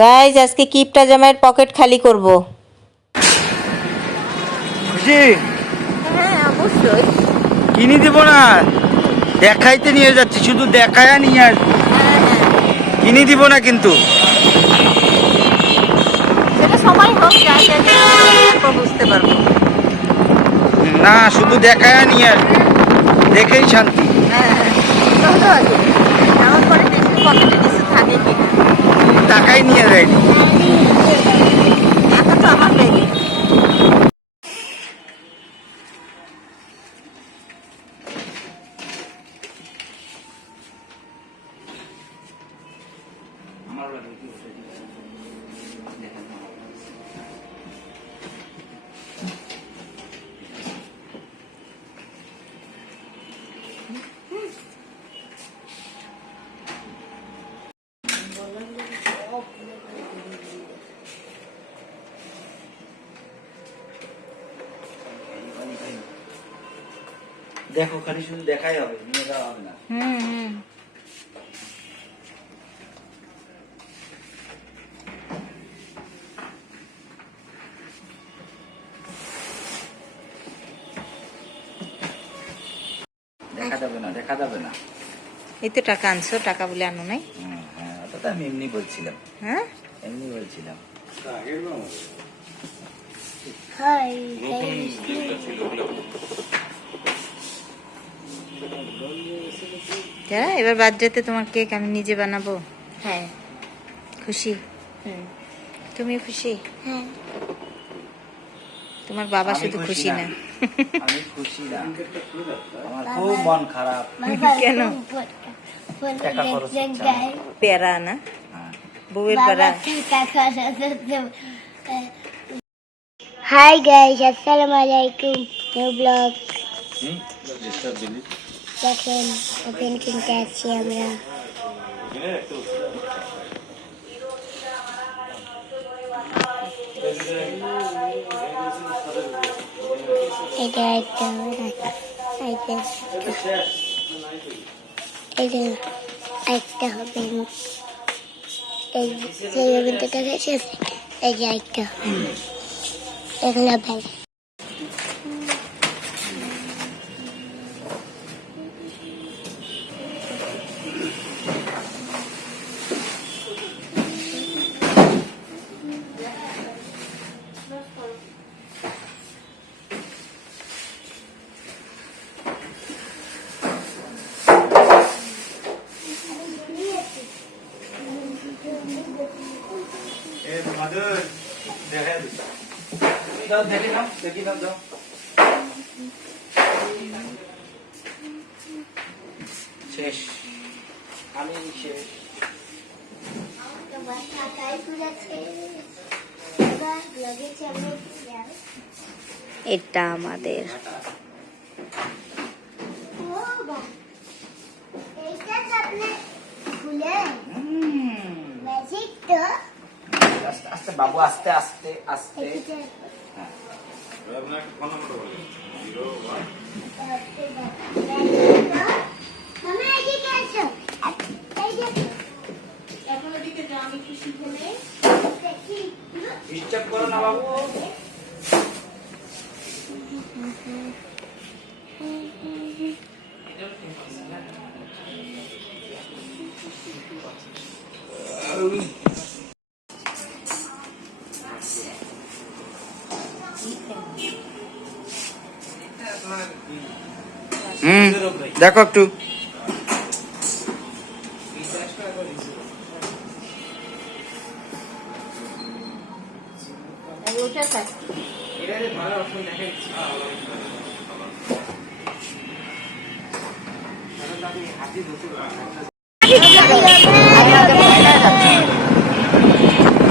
Guys আজকে কিপটা জামাইয়ের পকেট খালি করব। খুশি? হ্যাঁ অবশ্যই। কিনে দিব না। দেখাইতে নিয়ে যাচ্ছি শুধু দেখায়া নিয়ে আসব। কিনে দিব না কিন্তু। হোক তারপর বুঝতে পারব। না শুধু দেখায়া নিয়ে আসব। দেখেই শান্তি। হ্যাঁ টাকাই নিয়ে দেয় টাকা তো আমার দেখো খালি শুধু দেখাই হবে নিয়ে যাওয়া হবে না। হুম হুম। দেখা যাবে না দেখা যাবে না। এই তো টাকা আনছো টাকা বলে আনো নাই। হ্যাঁ ওটা তো আমি এমনি বলছিলাম। হ্যাঁ? এমনি বলছিলাম। যারা এবার বার্থডেতে তোমার কেক আমি নিজে বানাবো। হ্যাঁ। খুশি? হুম। তুমি খুশি? হ্যাঁ। তোমার বাবা শুধু খুশি না। আমি খুশি না। আমার খুব মন খারাপ। কেন? প্যারা না? হ্যাঁ। বউয়ের প্যারা? হাই গাইস আসসালামু আলাইকুম। নিউ ব্লগ হুম? দেখেন ওপেন কিনতে আছি আমরা। এটা একটা যে একটা হবে। এই যে রবীন্দ্র দেখাচ্ছে এই যে এগুলো ভাই। দেখে নাও, দেখে নাও। শেষ আমি শেষ এটা আমাদের ও বা এইটা তো আপনি খুলে হুম। ম্যাজিক তো আস্তে আস্তে বাবু আস্তে আস্তে আস্তে। ডিস্টার্ব করো না বাবু। হুম দেখো একটু।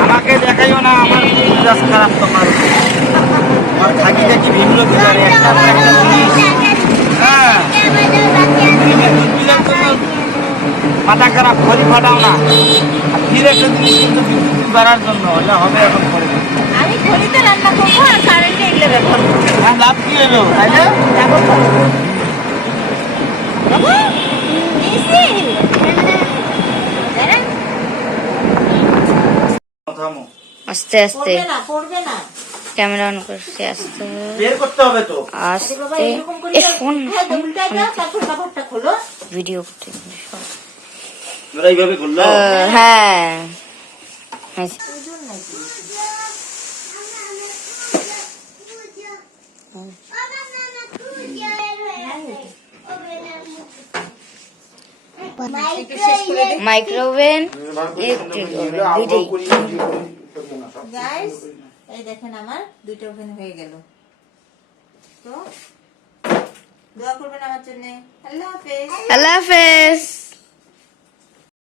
আমাকে দেখাইও না আমার খারাপ তোমার। থাকি ভিন্ন একটা পর একটা জিনিস? হ্যাঁ। মাথা খারাপ খড়ি ফাটাও না। আর ফিরে একটা জিনিস কিন্তু বিদ্যুৎ বাড়ার জন্য এটা হবে এখন করে আমি ঘড়িতে রান্না করব আর কারেন্টে এগুলো ব্যবহার করব। হ্যাঁ লাভ কি হলো? তাই না? আস্তে আস্তে। পড়বে না পড়বে না। ক্যামেরা অন করছে আস্তে। বের করতে হবে তো। আস্তে। এ ফোন হ্যাঁ উল্টা দাও তারপর কাপড়টা খোলো। ভিডিও করতে হবে এইভাবে করল? হ্যাঁ। মাইক্রোওভেন ইলেকট্রিক ওভেন দুইটাই। এই দেখেন আমার দুইটা ওভেন হয়ে গেল। তো দোয়া করবেন আমার জন্য। আল্লাহ হাফেজ। আল্লাহ হাফেজ।